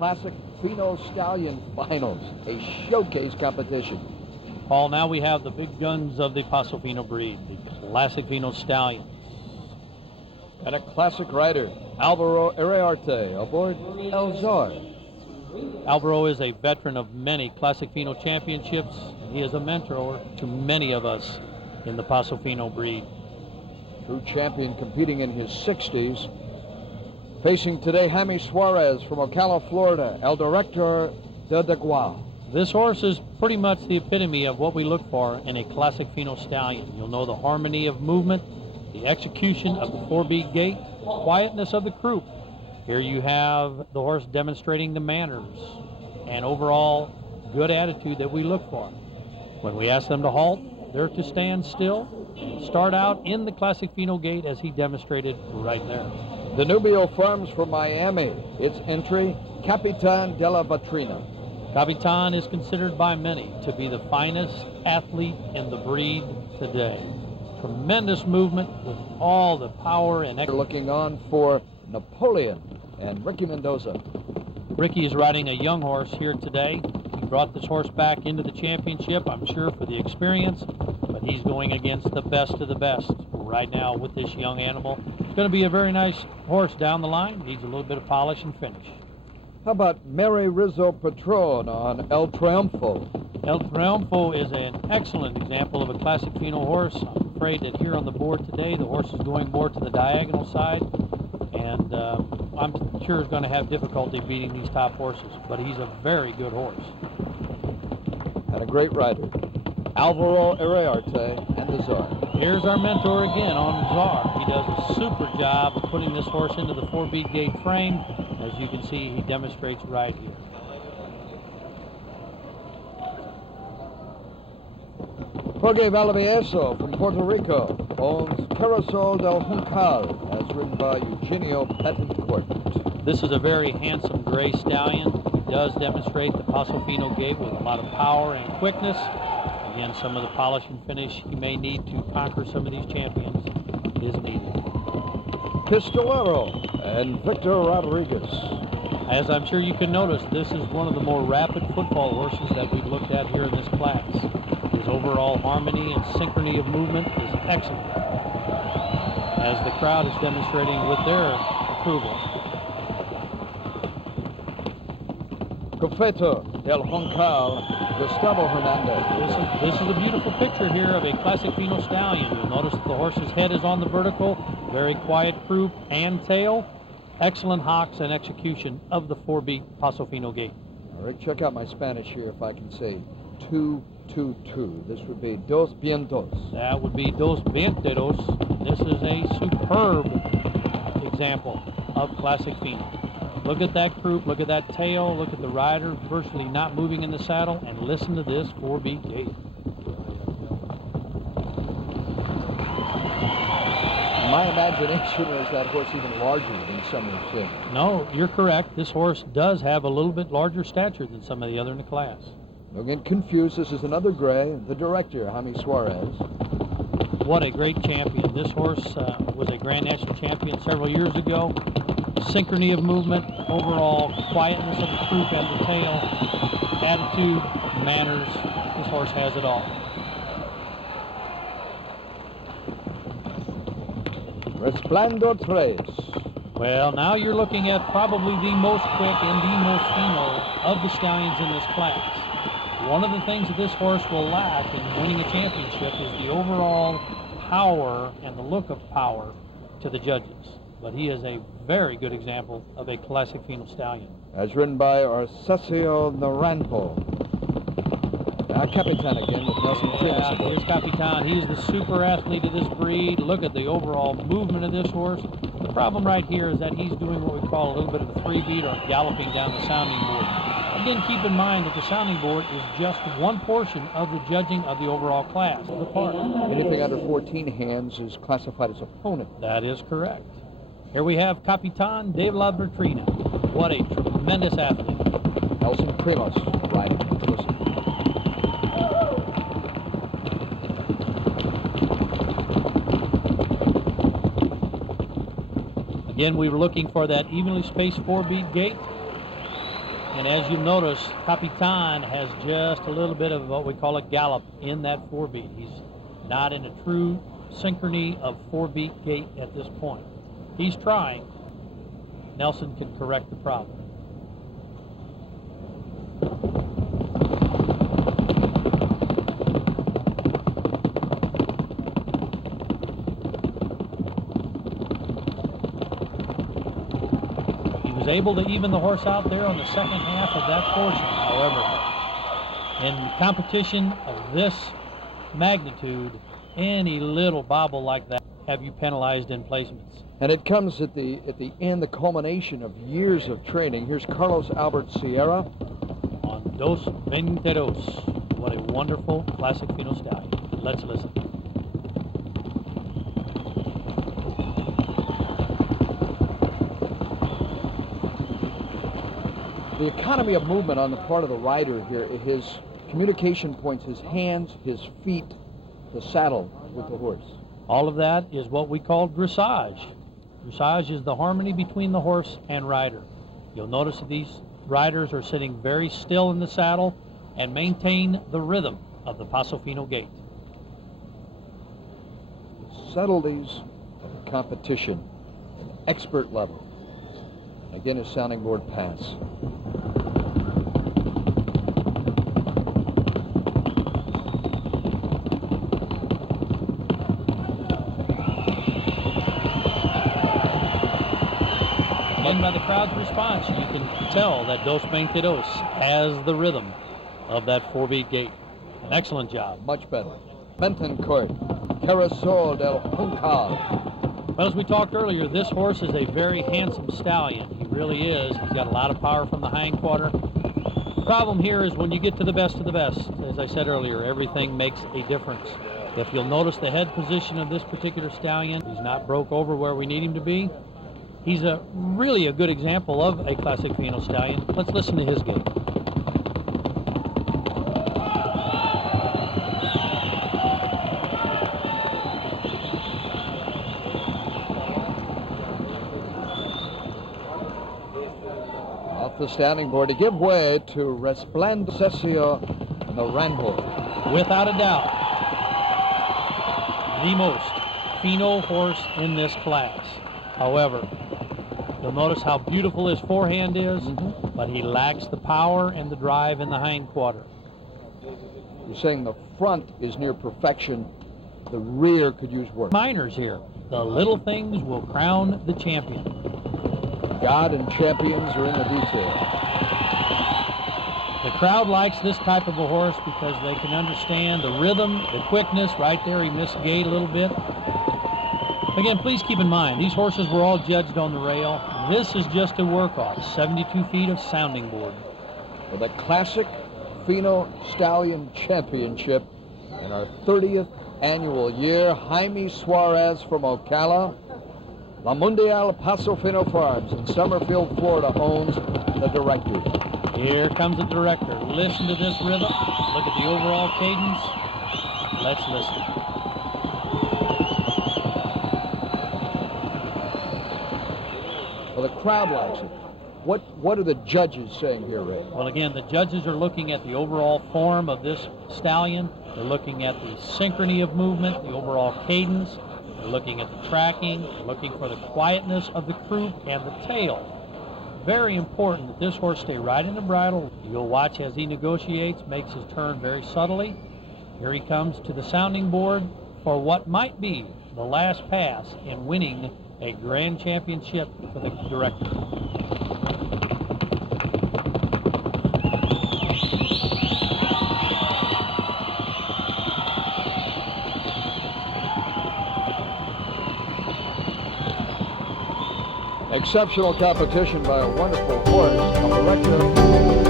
Classic Fino Stallion Finals, a showcase competition. Paul, now we have the big guns of the Paso Fino breed, the Classic Fino Stallions. And a classic rider, Alvaro Iriarte, aboard El Zar. Alvaro is a veteran of many Classic Fino championships. He is a mentor to many of us in the Paso Fino breed. True champion competing in his 60s. Facing today Jaime Suarez from Ocala, Florida, El Director de Degual. This horse is pretty much the epitome of what we look for in a Classic Fino Stallion. You'll know the harmony of movement, the execution of the four-beat gait, quietness of the croup. Here you have the horse demonstrating the manners and overall good attitude that we look for. When we ask them to halt, they're to stand still and start out in the Classic Fino gait as he demonstrated right there. Danubio Farms from Miami. Its entry, Capitan de la Vitrina. Capitan is considered by many to be the finest athlete in the breed today. Tremendous movement with all the power and... They're looking on for Napoleon and Ricky Mendoza. Ricky is riding a young horse here today. He brought this horse back into the championship, I'm sure, for the experience, but he's going against the best of the best right now with this young animal. It's going to be a very nice horse down the line. Needs a little bit of polish and finish. How about Mary Rizzo Patron on El Triunfo? El Triunfo is an excellent example of a Classic Fino horse. I'm afraid that here on the board today, the horse is going more to the diagonal side, and I'm sure is going to have difficulty beating these top horses, but he's a very good horse. And a great rider, Alvaro Iriarte and the Czar. Here's our mentor again on Czar. He does a super job of putting this horse into the four-beat gait frame. As you can see, he demonstrates right here. Jorge Valvieso from Puerto Rico owns Carousel del Juncal, as ridden by Eugenio Betancourt. This is a very handsome gray stallion. He does demonstrate the Paso Fino gait with a lot of power and quickness. Again, some of the polish and finish he may need to conquer some of these champions is needed. Pistolero and Victor Rodriguez. As I'm sure you can notice, this is one of the more rapid football horses that we've looked at here in this class. His overall harmony and synchrony of movement is excellent, as the crowd is demonstrating with their approval. Confeto del Juncal, Gustavo Hernandez. This is a beautiful picture here of a Classic Fino Stallion. You'll notice that the horse's head is on the vertical, very quiet croup and tail. Excellent hocks and execution of the four-beat Paso Fino gait. All right, check out my Spanish here if I can say 2-2-2. This would be dos vientos. That would be dos vienteros. This is a superb example of Classic Fino. Look at that croup, look at that tail, look at the rider virtually not moving in the saddle, and listen to this four-beat gait. My imagination is that horse even larger than some we've seen. No, you're correct. This horse does have a little bit larger stature than some of the other in the class. Don't get confused. This is another gray, the director, Jaime Suarez. What a great champion. This horse was a Grand National champion several years ago. Synchrony of movement, overall quietness of the croup and the tail, attitude, manners. This horse has it all. Reproductores. Well, now you're looking at probably the most quick and the most fino of the stallions in this class. One of the things that this horse will lack in winning a championship is the overall power and the look of power to the judges. But he is a very good example of a Classic Fino Stallion. As ridden by Arcesio Naranjo. Capitan again with Nelson Primus. Here's Capitan. He's the super athlete of this breed. Look at the overall movement of this horse. The problem right here is that he's doing what we call a little bit of a three-beat or galloping down the sounding board. Again, keep in mind that the sounding board is just one portion of the judging of the overall class of the part. Anything under 14 hands is classified as opponent. That is correct. Here we have Capitan de la Vitrina. What a tremendous athlete. Nelson Primus riding. Listen. Again, we were looking for that evenly spaced four-beat gait. And as you notice, Capitan has just a little bit of what we call a gallop in that 4-beat. He's not in a true synchrony of 4-beat gait at this point. He's trying. Nelson can correct the problem. He was able to even the horse out there on the second half of that portion. However, in competition of this magnitude, any little bobble like that have you penalized in placements. And it comes at the end, the culmination of years of training. Here's Carlos Albert Sierra on Dos Venteros. What a wonderful classic Fino stallion. Let's listen. The economy of movement on the part of the rider here, his communication points, his hands, his feet, the saddle with the horse. All of that is what we call dressage. Dressage is the harmony between the horse and rider. You'll notice that these riders are sitting very still in the saddle and maintain the rhythm of the Paso Fino gait. Subtleties of the competition, an expert level. Again, a sounding board pass. By the crowd's response, you can tell that Dos Venteros has the rhythm of that 4-beat gait. An excellent job. Much better. Bentoncourt, Carasol del Juncal. Well, as we talked earlier, this horse is a very handsome stallion. He really is. He's got a lot of power from the hind quarter. The problem here is when you get to the best of the best, as I said earlier, everything makes a difference. If you'll notice the head position of this particular stallion, he's not broke over where we need him to be. He's really a good example of a classic Fino stallion. Let's listen to his gait. Off the standing board to give way to Resplandeccio Naranjo. Without a doubt, the most Fino horse in this class. However, you'll notice how beautiful his forehand is, but he lacks the power and the drive in the hind quarter. You're saying the front is near perfection, the rear could use work. Minors here. The little things will crown the champion. God and champions are in the detail. The crowd likes this type of a horse because they can understand the rhythm, the quickness. Right there, he missed gait a little bit. Again, please keep in mind, these horses were all judged on the rail. This is just a work-off, 72 feet of sounding board. For the Classic Fino Stallion Championship in our 30th annual year, Jaime Suarez from Ocala, La Mundial Paso Fino Farms in Summerfield, Florida, owns the director. Here comes the director. Listen to this rhythm. Look at the overall cadence. Let's listen. Well, the crowd likes it. What are the judges saying here, Ray? Well, again, the judges are looking at the overall form of this stallion. They're looking at the synchrony of movement, the overall cadence. They're looking at the tracking. They're looking for the quietness of the croup and the tail. Very important that this horse stay right in the bridle. You'll watch as he negotiates, makes his turn very subtly. Here he comes to the sounding board for what might be the last pass in winning a grand championship for the director. Exceptional competition by a wonderful horse, a director.